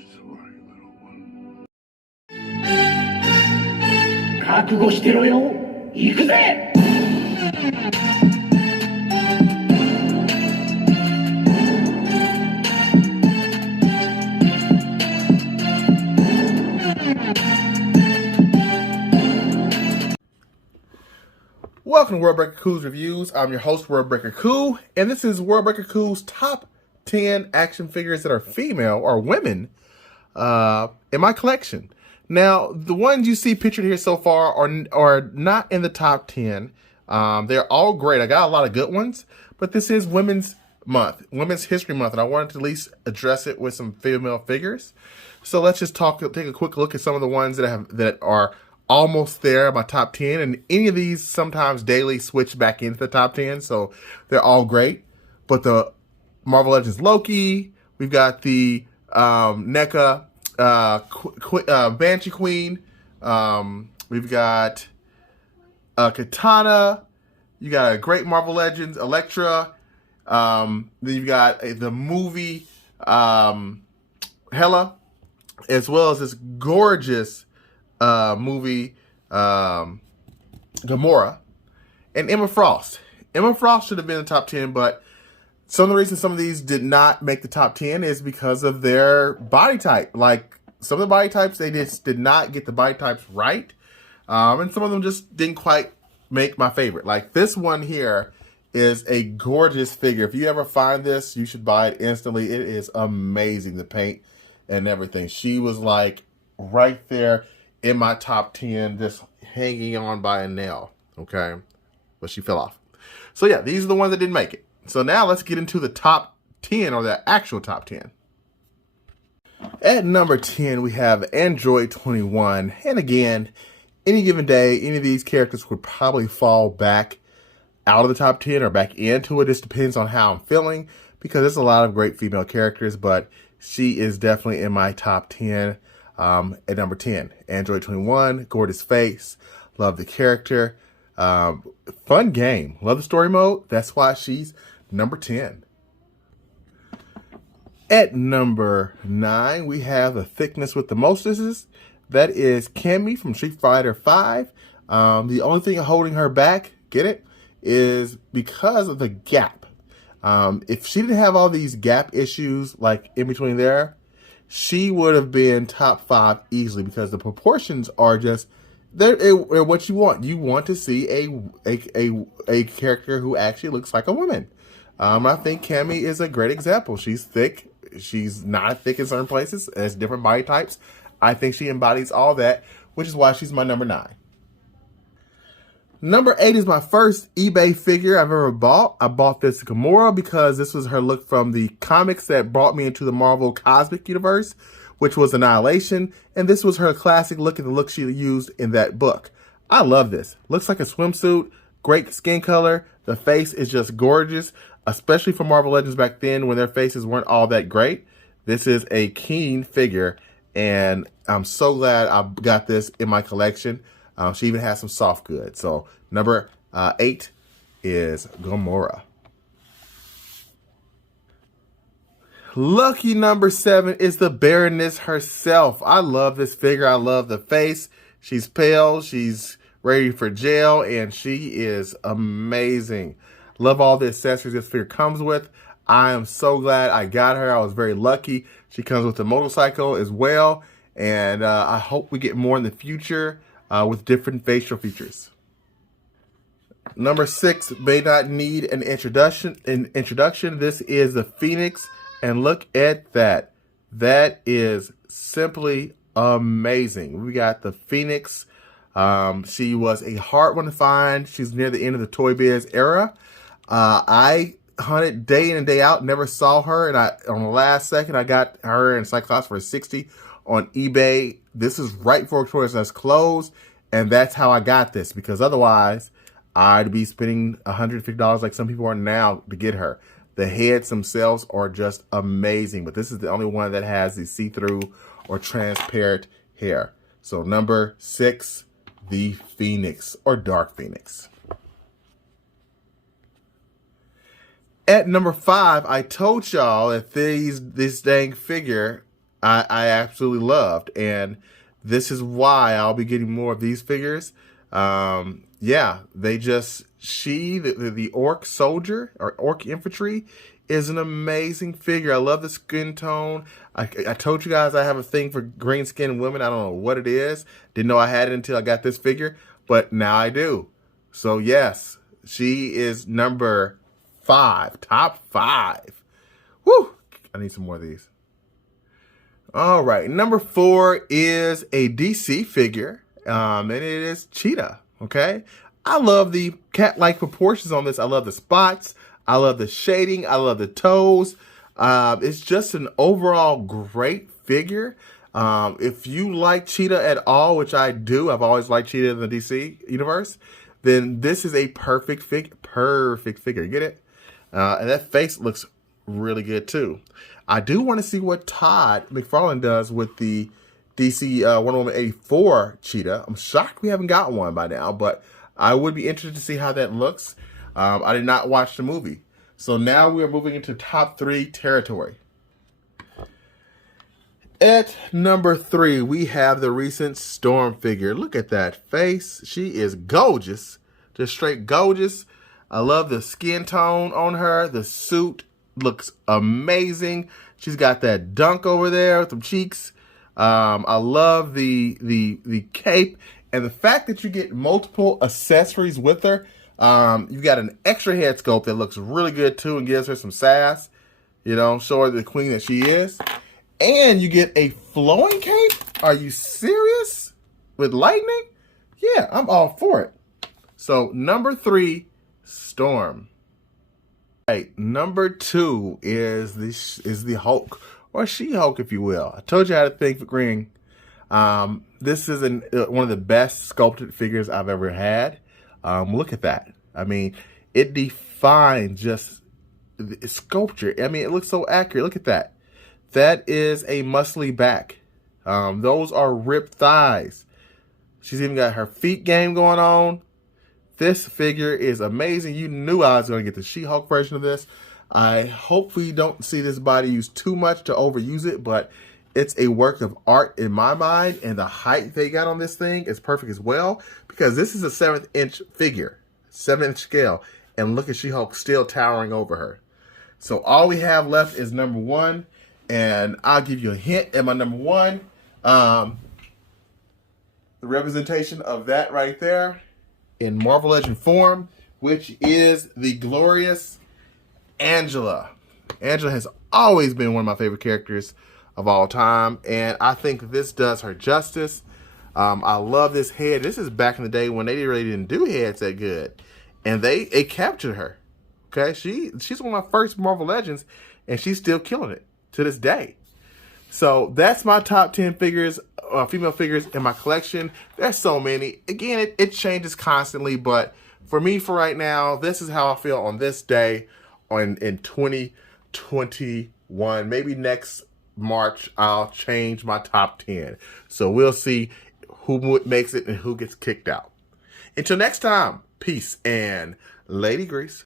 Sorry, little one. 覚悟してろよ。行くぜ。Welcome to Worldbreaker Cool's Reviews. I'm your host, Worldbreaker Cool, and this is Worldbreaker Cool's top 10 action figures that are female or women in my collection. Now, the ones you see pictured here so far are not in the top 10. They're all great. I got a lot of good ones, but this is Women's Month, Women's History Month, and I wanted to at least address it with some female figures. So let's just take a quick look at some of the ones that are almost there, my top 10, and any of these sometimes daily switch back into the top 10, so they're all great. But the Marvel Legends Loki, we've got the NECA Banshee Queen, we've got Katana, you got a great Marvel Legends Elektra, then you've got the movie Hela, as well as this gorgeous movie Gamora, and Emma Frost. Emma Frost should have been in the top 10, but some of the reasons some of these did not make the top 10 is because of their body type. Like, some of the body types, they just did not get the body types right. And some of them just didn't quite make my favorite. Like, this one here is a gorgeous figure. If you ever find this, you should buy it instantly. It is amazing, the paint and everything. She was like right there in my top 10, just hanging on by a nail, okay? But she fell off. So yeah, these are the ones that didn't make it. So now let's get into the top 10, or the actual top 10. At number 10, we have Android 21. And again, any given day, any of these characters would probably fall back out of the top 10 or back into it. It just depends on how I'm feeling, because there's a lot of great female characters, but she is definitely in my top 10. At number 10, Android 21, gorgeous face, love the character, fun game, love the story mode. That's why she's number 10. At number 9, we have the thickness with the mostesses. That is Kimi from Street Fighter V. The only thing holding her back, get it, is because of the gap. If she didn't have all these gap issues like in between there, she would have been top 5 easily, because the proportions are just, they're what you want. You want to see a character who actually looks like a woman. I think Kimi is a great example. She's thick. She's not thick in certain places. Has different body types. I think she embodies all that, which is why she's my number 9. Number 8 is my first eBay figure I've ever bought. I bought this Gamora because this was her look from the comics that brought me into the Marvel Cosmic Universe, which was Annihilation, and this was her classic look and the look she used in that book. I love this. Looks like a swimsuit, great skin color. The face is just gorgeous, especially for Marvel Legends back then when their faces weren't all that great. This is a keen figure, and I'm so glad I got this in my collection. She even has some soft goods. So number 8 is Gamora. Lucky number 7 is the Baroness herself. I love this figure. I love the face. She's pale. She's ready for jail, and she is amazing. Love all the accessories this figure comes with. I am so glad I got her. I was very lucky. She comes with a motorcycle as well, and I hope we get more in the future. With different facial features. Number 6 may not need an introduction. This is the Phoenix, and look at that. That is simply amazing. We got the Phoenix. She was a hard one to find. She's near the end of the Toy Biz era. I hunted day in and day out, never saw her, and on the last second I got her in Cyclops for $60 on eBay. This is right before Toys R Us closed, and that's how I got this, because otherwise I'd be spending $150 like some people are now to get her. The heads themselves are just amazing, but this is the only one that has the see-through or transparent hair. So number 6, the Phoenix, or Dark Phoenix. At number 5, I told y'all that this dang figure I absolutely loved. And this is why I'll be getting more of these figures. Yeah, the Orc Soldier or Orc Infantry is an amazing figure. I love the skin tone. I told you guys I have a thing for green skinned women. I don't know what it is. Didn't know I had it until I got this figure, but now I do. So yes, she is number 5, top 5. Woo! I need some more of these. All right, number 4 is a DC figure, and it is Cheetah. Okay, I love the cat-like proportions on this. I love the spots. I love the shading. I love the toes. It's just an overall great figure. If you like Cheetah at all, which I do, I've always liked Cheetah in the DC universe, then this is a perfect figure. Perfect figure. Get it? And that face looks really good too. I do want to see what Todd McFarlane does with the DC Wonder Woman 84 Cheetah. I'm shocked we haven't got one by now, but I would be interested to see how that looks. I did not watch the movie. So now we are moving into top 3 territory. At number 3, we have the recent Storm figure. Look at that face. She is gorgeous. Just straight gorgeous. I love the skin tone on her. The suit looks amazing. She's got that dunk over there with some cheeks. I love the cape and the fact that you get multiple accessories with her. You've got an extra head sculpt that looks really good too and gives her some sass. You know, show her the queen that she is. And you get a flowing cape? Are you serious? With lightning? Yeah, I'm all for it. So number 3, Storm. Right, number 2 is the Hulk, or She-Hulk, if you will. I told you I had a thing for green. This is one of the best sculpted figures I've ever had. Look at that. I mean, it defines just the sculpture. I mean, it looks so accurate. Look at that. That is a muscly back. Those are ripped thighs. She's even got her feet game going on. This figure is amazing. You knew I was going to get the She-Hulk version of this. I hope we don't see this body used too much to overuse it, but it's a work of art in my mind, and the height they got on this thing is perfect as well, because this is a 7th-inch figure, 7-inch scale, and look at She-Hulk still towering over her. So all we have left is number 1, and I'll give you a hint at my number 1. The representation of that right there in Marvel Legend form, which is the glorious Angela. Angela has always been one of my favorite characters of all time, and I think this does her justice. I love this head. This is back in the day when they really didn't do heads that good, and it captured her. Okay, she's one of my first Marvel Legends, and she's still killing it to this day. So that's my top 10 figures, female figures in my collection. There's so many. Again, it changes constantly, but for me, for right now, this is how I feel on this day in 2021. Maybe next March, I'll change my top 10. So we'll see who makes it and who gets kicked out. Until next time, peace and Lady Grease.